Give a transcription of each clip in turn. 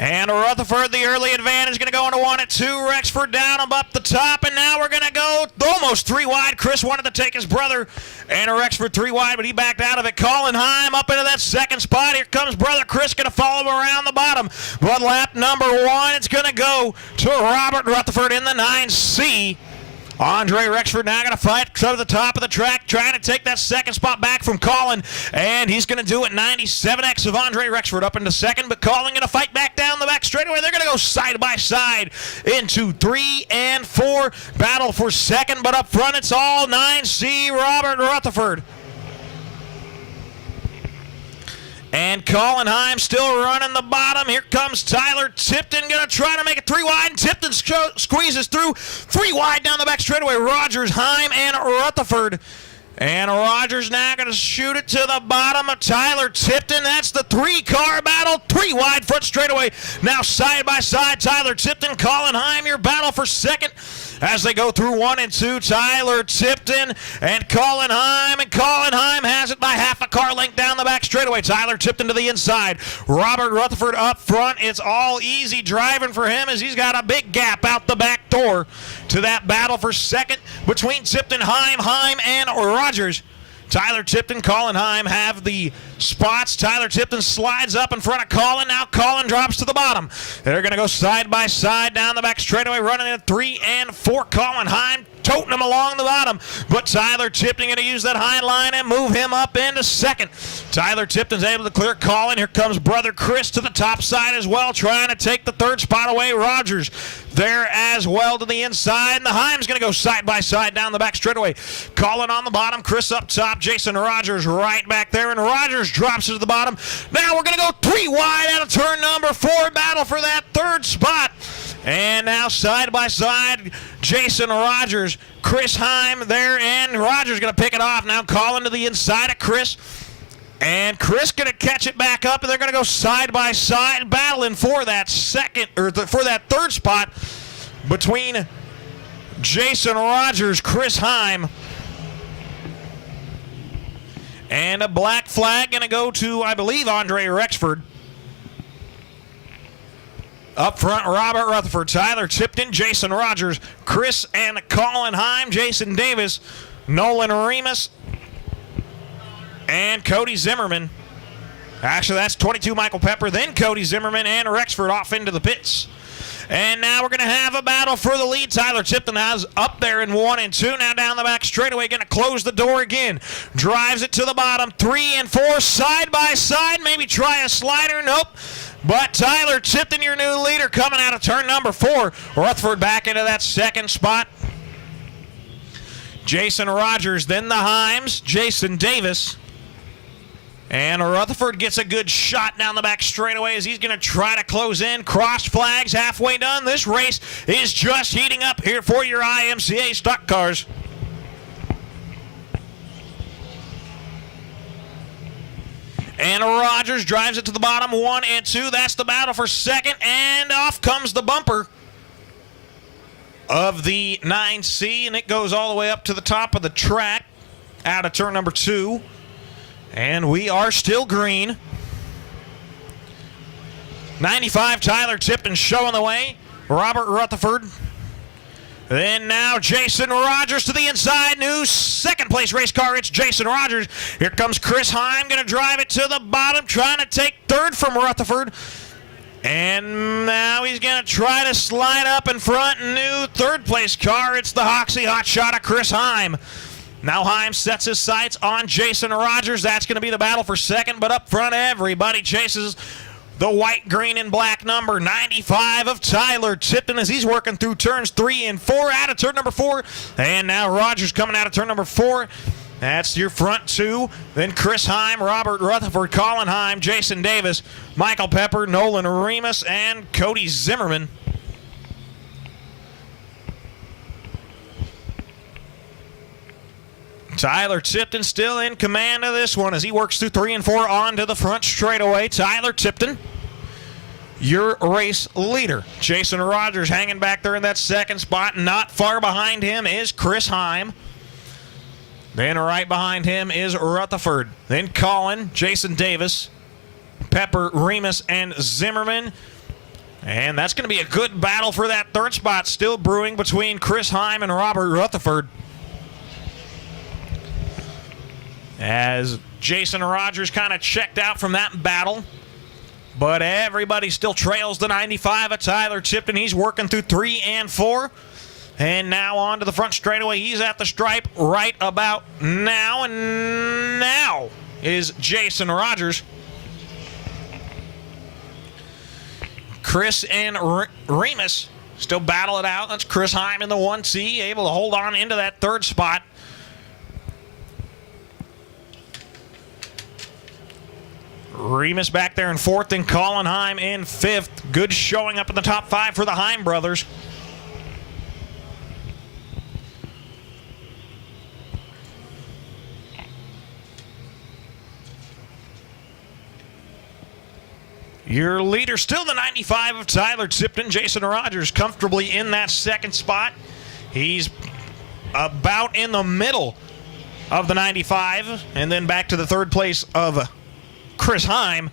And Rutherford, the early advantage, going to go into 1 at 2. Rexford down up the top, and now we're going to go almost 3 wide. Chris wanted to take his brother, and Rexford 3 wide, but he backed out of it. Colin Heim up into that second spot. Here comes brother Chris, going to follow him around the bottom. But lap number 1, it's going to go to Robert Rutherford in the 9C. Andre Rexford now going to fight to the top of the track, trying to take that second spot back from Colin, and he's going to do it. 97X of Andre Rexford up into second, but Colin going to fight back down the back straightaway. They're going to go side by side into 3 and 4. Battle for second, but up front it's all 9C Robert Rutherford. And Colin Heim still running the bottom. Here comes Tyler Tipton, going to try to make it 3 wide. And Tipton squeezes through 3 wide down the back straightaway. Rogers, Heim, and Rutherford. And Rogers now going to shoot it to the bottom of Tyler Tipton. That's the 3-car battle. 3 wide front straightaway. Now side by side, Tyler Tipton, Colin Heim, your battle for second. As they go through 1 and 2, Tyler Tipton and Colin Heim. And Colin Heim has it by half a car length down the back straightaway. Tyler Tipton to the inside. Robert Rutherford up front. It's all easy driving for him as he's got a big gap out the back door to that battle for second between Tipton, Heim, and Rogers. Tyler Tipton, Colin Heim have the spots. Tyler Tipton slides up in front of Colin. Now Colin drops to the bottom. They're going to go side by side down the back straightaway, running in 3 and 4. Colin Heim toting him along the bottom, but Tyler Tipton going to use that high line and move him up into second. Tyler Tipton's able to clear Colin. Here comes brother Chris to the top side as well, trying to take the third spot away. Rogers there as well to the inside, and the Heim's going to go side by side down the back straightaway. Colin on the bottom, Chris up top, Jason Rogers right back there, and Rogers drops to the bottom. Now we're going to go 3 wide out of turn number 4, battle for that third spot. And now side by side, Jason Rogers, Chris Heim there, and Rogers going to pick it off. Now Colin to the inside of Chris. And Chris going to catch it back up, and they're going to go side by side, battling for that for that third spot between Jason Rogers, Chris Heim. And a black flag going to go to, I believe, Andre Rexford. Up front, Robert Rutherford, Tyler Tipton, Jason Rogers, Chris and Colin Heim, Jason Davis, Nolan Remus, and Cody Zimmerman. Actually, that's 22 Michael Pepper, then Cody Zimmerman and Rexford off into the pits. And now we're going to have a battle for the lead. Tyler Tipton has up there in 1 and 2. Now down the back straightaway, going to close the door again. Drives it to the bottom, 3 and 4, side by side. Maybe try a slider, nope. But Tyler Tipton, your new leader, coming out of turn number 4. Rutherford back into that second spot. Jason Rogers, then the Heims, Jason Davis. And Rutherford gets a good shot down the back straightaway as he's going to try to close in. Cross flags halfway done. This race is just heating up here for your IMCA stock cars. And Rogers drives it to the bottom, 1 and 2. That's the battle for second, and off comes the bumper of the 9C, and it goes all the way up to the top of the track out of turn number 2. And we are still green. 95, Tyler Tipton showing the way. Robert Rutherford. Then now Jason Rogers to the inside. New second place race car. It's Jason Rogers. Here comes Chris Heim. Going to drive it to the bottom. Trying to take third from Rutherford. And now he's going to try to slide up in front. New third place car. It's the Hoxie hot shot of Chris Heim. Now Heim sets his sights on Jason Rogers. That's going to be the battle for second. But up front, everybody chases the white, green, and black number 95 of Tyler Tipton as he's working through turns 3 and 4 out of turn number 4. And now Rogers coming out of turn number 4. That's your front 2. Then Chris Heim, Robert Rutherford, Colin Heim, Jason Davis, Michael Pepper, Nolan Remus, and Cody Zimmerman. Tyler Tipton still in command of this one as he works through 3 and 4 onto the front straightaway. Tyler Tipton, your race leader. Jason Rogers hanging back there in that second spot. Not far behind him is Chris Heim. Then right behind him is Rutherford. Then Colin, Jason Davis, Pepper, Remus, and Zimmerman. And that's going to be a good battle for that third spot, still brewing between Chris Heim and Robert Rutherford. As Jason Rogers kind of checked out from that battle. But everybody still trails the 95 of Tyler Tipton. He's working through 3 and 4. And now on to the front straightaway. He's at the stripe right about now. And now is Jason Rogers. Chris and Remus still battle it out. That's Chris Heim in the 1C, able to hold on into that third spot. Remus back there in 4th and Colin Heim in 5th. Good showing up in the top 5 for the Heim brothers. Your leader still the 95 of Tyler Tipton. Jason Rogers comfortably in that 2nd spot. He's about in the middle of the 95, and then back to the 3rd place of Chris Heim.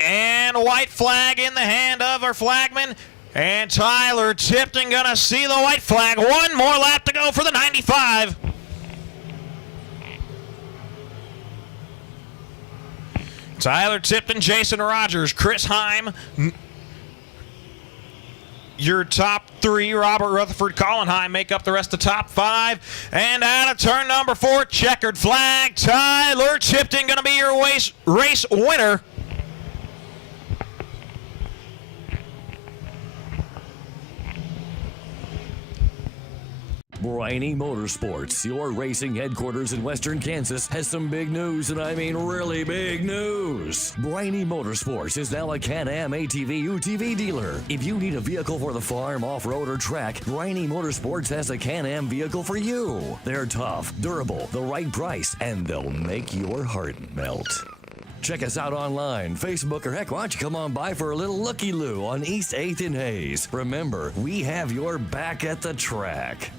And a white flag in the hand of our flagman. And Tyler Tipton gonna see the white flag. One more lap to go for the 95. Tyler Tipton, Jason Rogers, Chris Heim. Your top 3, Robert Rutherford, Colin Heim, make up the rest of the top 5. And out of turn number 4, checkered flag. Tyler Tipton going to be your race winner. Briney Motorsports, your racing headquarters in Western Kansas, has some big news, and I mean really big news. Briney Motorsports is now a Can-Am ATV UTV dealer. If you need a vehicle for the farm, off-road, or track, Briney Motorsports has a Can-Am vehicle for you. They're tough, durable, the right price, and they'll make your heart melt. Check us out online, Facebook, or heck, why don't you come on by for a little looky-loo on East 8th and Hayes. Remember, we have your back at the track.